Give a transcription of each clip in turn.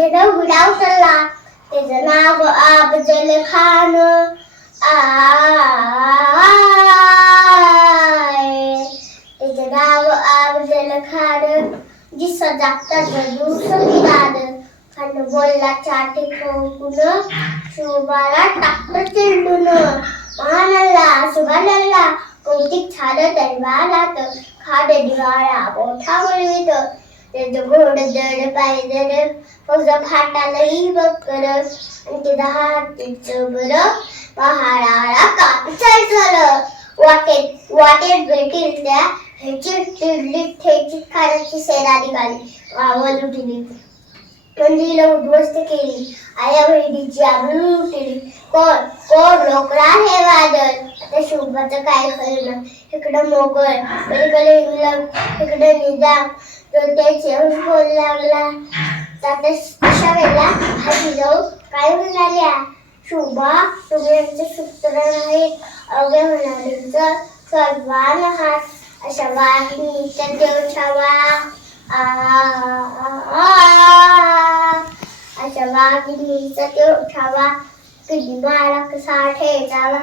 गेलं उडावतला त्याचं नाव आबजल खान. त्याचं नाव आबजल खान. जिसं जागतात दुसरं खान बोलला चाटे कोकून शोभाला टाकलं चेंडून. महानल्ला शुभानल्ला कौतिक झालं तरी बालात खाड दिवाळा मोठा वळवित त्याचं घोड जड पाय जड फौज फाटालाही बकर. आणि ते दहातीचं बरं पहाडाला कापसार झालं. वाटेत वाटेत भेटील त्या ह्याची चिडली ठेची खाण्याची सेना निघाली गावात उठली. मंदिरला उद्ध्वस्त केली. आया बहिणीची आबरू उठली. कोण कोण लोकरा हे वादळ? आता शुभाचं काय खरं इकडं मोगल पलीकडे इंग्लंड इकडे निजाम. डोक्याच्यावर बोल लागला तात्या अशा वेळेला आजी जाऊ. काय म्हणाल्या? शोभा तुमचे सूत्र आहेत अवघ्या म्हणालींचा सर्वान हात अशा वाहिनीचा देव छावा अशा वाघिणीचा देव उठावा कधी बाळा कसा ठेचावा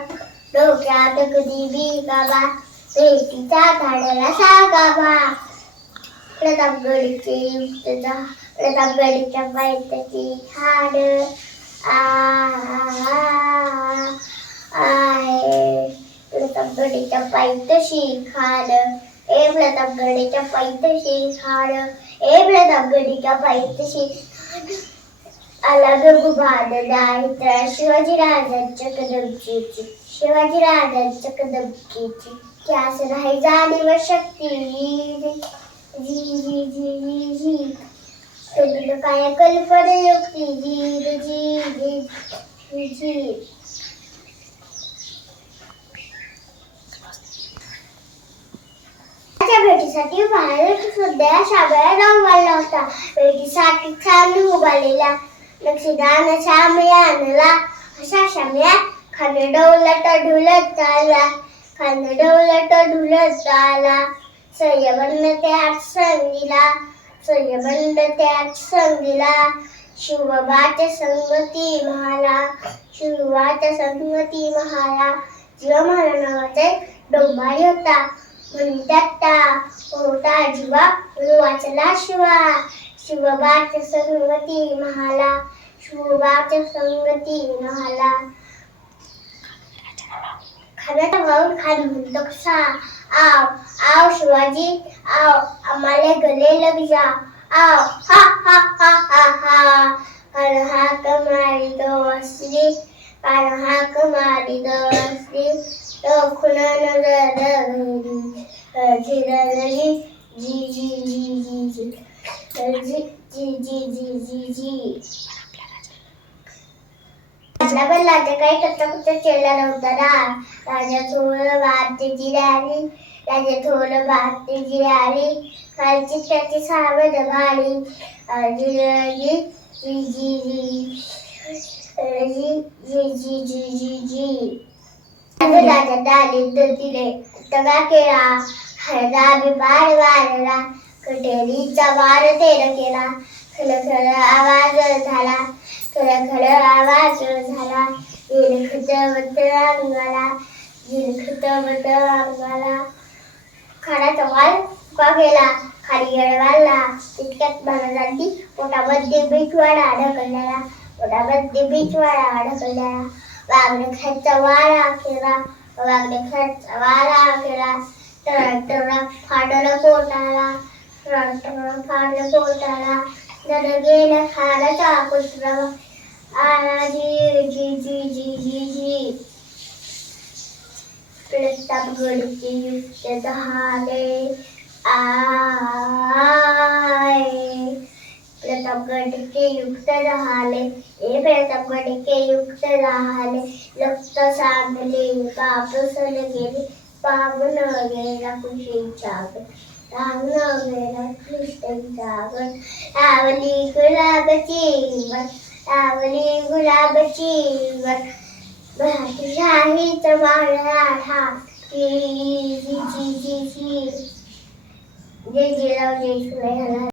डोक्यात कधी बी गावा. पेटीच्या झाडाला सागावा. प्रतापगडीचे प्रतापगडीच्या पायथ्याची हाड आहे प्रतापगडीच्या पायथ्याशी खाड ए प्रतापगडीच्या पायथ्याशी खाड ए प्रतापगडीच्या पायथ्याशी अलग गगुबाद दारिद्र्या शिवाजी राजांच्या कदमकीची शिवाजी राजांच्या कदमकीची त्यास नाही जाणीव शक्ती. झिरी झिरी झिरी शोधलं काय कल्पना युक्ती झीर झीर झीर भेटीसाठी भारत सध्या शाबळ्या रंगाला होता. भेटीसाठी छान उभारलेला. लक्षदान श्यामी आणला. अशा शाम्या खानडवला टढुलत आला. खानडवला टढुलत आला. सयबंद त्यात संगीला सयबंद त्यात संगीला शिवबाच्या संगती महाला शिवबाच्या संगती महाला. जीवा महारा नावाचा डोंबा डोंबारी होता म्हणतात होता जीवा वाचला शिवा. शिवबाच्या संगती महाला शिवबाच्या संगती महाला. खाण्याचा भाऊ खाली म्हणतो कसा? आओ आओ शिवाजी आओ हमारे गले लग जा आओ राजा पण राजा काही कच्चा कुठचा नव्हता ना. राजा थोडं भात त्याची राहिली राजा थोडं भात त्याची राहिली खालची त्याची सावध घाली जी जी जी जी जी जी जी जी जी जी राजा डाली तर तिने तगा केला. हळदा बिबार वारला कटेरीचा वार तेर केला. खल खल आवाज झाला. आवाज झाला. विलखत बद्दल अंगाला विलखत बद्दल अंगाला. खाना तवाल का गेला खाली गडवाला तितक्यात भानजाती पोटामध्ये बीचवाडा अडकल्याला. पोटामध्ये बीचवाडा अडकल्याला. वागणे खायचा वारा केला. वागणे खायचा वारा केला. तर फाटलं पोटाला. तर फाटलं पोटाला. ನನಗೇನ ಹಾರ ಚಾಕುಸ್ರವ ಆರಾಜಿ ಜಿ ಜಿ ಜಿ ಜಿ ಜಿ युक्त झाले हे प्रतापगडचे युक्त झाले लक्त सांगले कापूस गेले पावन गेला खुशीच्या रावण गेला कृष्णचा आवली गुलाबची वर आवली गुलाबची वर शाहीच जी जी जी जी जय जिजाऊ जय शिवराय